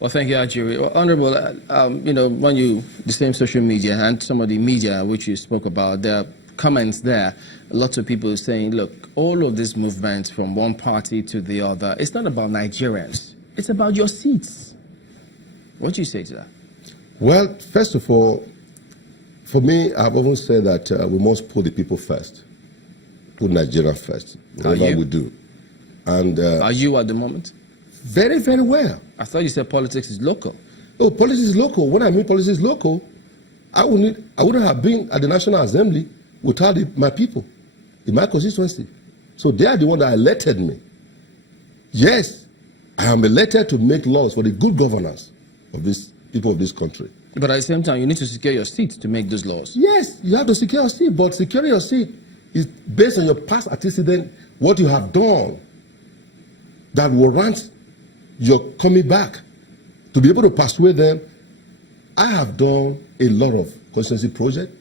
Well, thank you, Ajiri. Well, Honorable, when you, the same social media and some of the media which you spoke about, there are comments there, lots of people saying, look, all of this movement from one party to the other, it's not about Nigerians. It's about your seats. What do you say to that? Well, first of all, for me, I've often said that we must put the people first, put Nigeria first, whatever we do. And are you at the moment? Very, very well. I thought you said politics is local. Oh, politics is local. When I mean politics is local, I wouldn't have been at the National Assembly without my people in my constituency. So they are the one that elected me. Yes, I am elected to make laws for the good governance of these people of this country. But at the same time, you need to secure your seat to make those laws. Yes, you have to secure your seat, but securing your seat is based on your past antecedent, what you have done that warrants your coming back. To be able to persuade them, I have done a lot of constituency projects.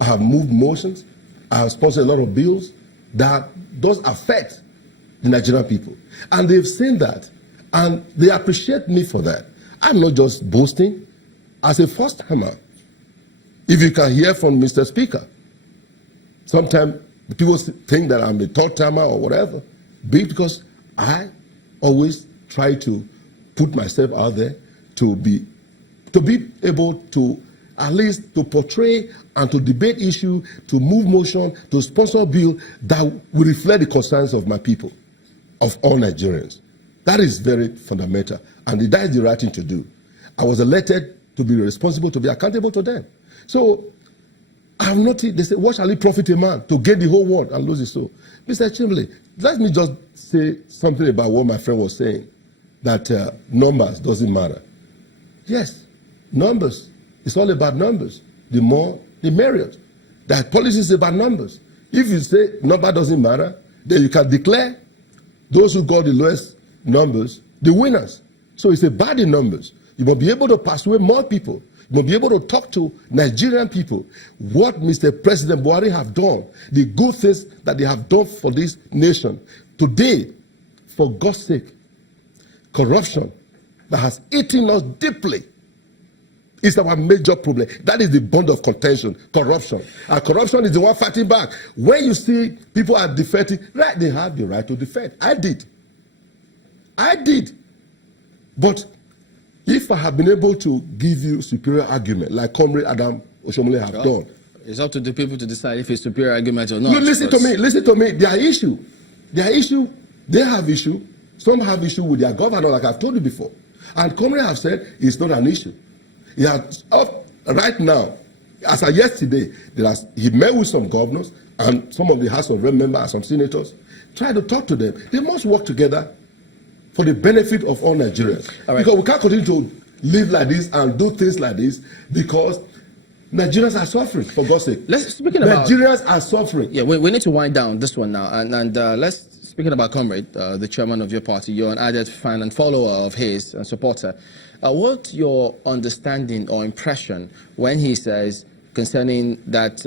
I have moved motions. I have sponsored a lot of bills that does affect the Nigerian people. And they've seen that, and they appreciate me for that. I'm not just boasting. As a first-timer, if you can hear from Mr. Speaker, sometimes people think that I'm a third-timer or whatever, because I always try to put myself out there to be able to at least to portray and to debate issue, to move motion, to sponsor a bill that will reflect the concerns of my people, of all Nigerians. That is very fundamental, and that is the right thing to do. I was elected to be responsible, to be accountable to them. So I'm not, they say, what shall it profit a man to gain the whole world and lose his soul? Mr. Chimley, let me just say something about what my friend was saying, that numbers doesn't matter. Yes, numbers. It's all about numbers. The more, the merrier. That policy is about numbers. If you say number doesn't matter, then you can declare those who got the lowest numbers the winners. So it's about the numbers. You must be able to persuade more people. You must be able to talk to Nigerian people what Mr. President Buhari have done, the good things that they have done for this nation. Today, for God's sake, corruption that has eaten us deeply is our major problem. That is the bond of contention, corruption. And corruption is the one fighting back. When you see people are defecting, right, they have the right to defect. I did. But if I have been able to give you superior argument, like Comrade Adam Oshomole have done. It's up to the people to decide if it's superior argument or not. No, listen to me. Their issue, they have issue. Some have issue with their governor, like I've told you before. And Comrade have said it's not an issue. He has, right now, as of yesterday, he met with some governors and some of the House of Rep members and some senators, tried to talk to them. They must work together for the benefit of all Nigerians. All right. Because we can't continue to live like this and do things like this because Nigerians are suffering, for God's sake. Nigerians are suffering. Yeah, we need to wind down this one now. And speaking about Comrade, the chairman of your party, you're an added fan and follower of his and supporter. What's your understanding or impression when he says concerning that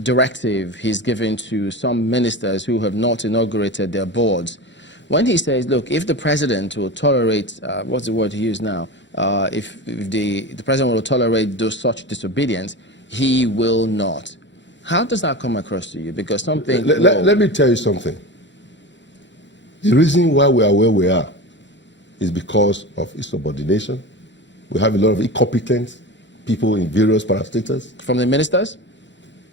directive he's given to some ministers who have not inaugurated their boards? When he says, look, if the president will tolerate, what's the word he used now? If the president will tolerate such disobedience, he will not. How does that come across to you? Because something... Let me tell you something. The reason why we are where we are is because of insubordination. We have a lot of incompetent people in various parastatals. From the ministers?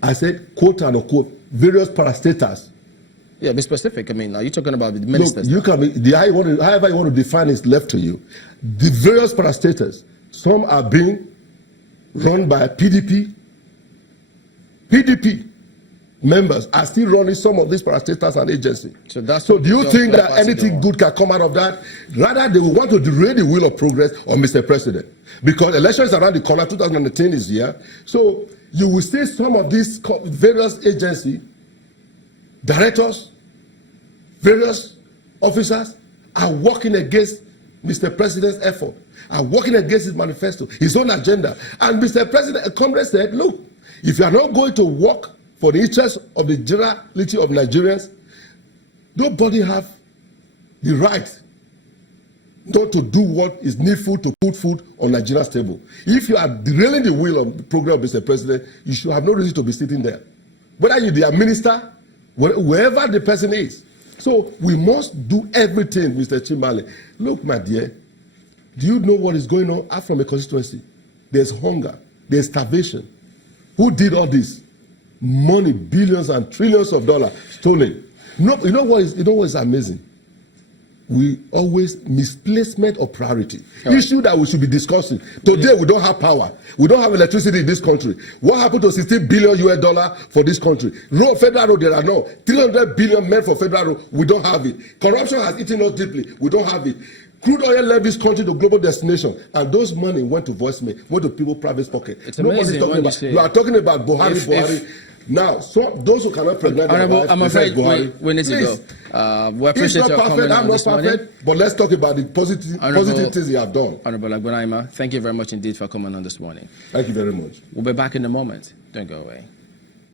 I said, quote and unquote, various parastatals. Yeah, be specific. I mean, are you talking about the ministers? Look, you can be, however you want to define is left to you. The various parastatals, some are being run by PDP. PDP members are still running some of these parastatals and agencies. So do you think that anything good can come out of that? Rather, they will want to derail the wheel of progress on Mr. President. Because elections around the corner, 2018 is here. So you will see some of these various agencies, directors, various officers are working against Mr. President's effort, are working against his manifesto, his own agenda. And Mr. President, Congress said, look, if you are not going to work for the interests of the generality of Nigerians, nobody have the right not to do what is needful to put food on Nigeria's table. If you are derailing the wheel of the program of Mr. President, you should have no reason to be sitting there. Whether you're the minister, wherever the person is. So we must do everything, Mr. Chimale. Look, my dear, do you know what is going on out from a constituency? There's hunger, there's starvation. Who did all this? Money, billions and trillions of dollars stolen. No, you know what is amazing? We always misplacement of priority. Issue that we should be discussing. Today we don't have power. We don't have electricity in this country. What happened to $16 billion for this country? Federal road, there are no 300 billion meant for federal road. We don't have it. Corruption has eaten us deeply. We don't have it. Crude oil led this country to global destination, and those money went to voicemail, went to people's private pocket. It's amazing when you say, you are talking about Buhari. Now, so those who cannot present their lives, I'm afraid we need to go. We appreciate your comment on this morning. But let's talk about the positive things you have done. Honorable Agbonaima, thank you very much indeed for coming on this morning. Thank you very much. We'll be back in a moment. Don't go away.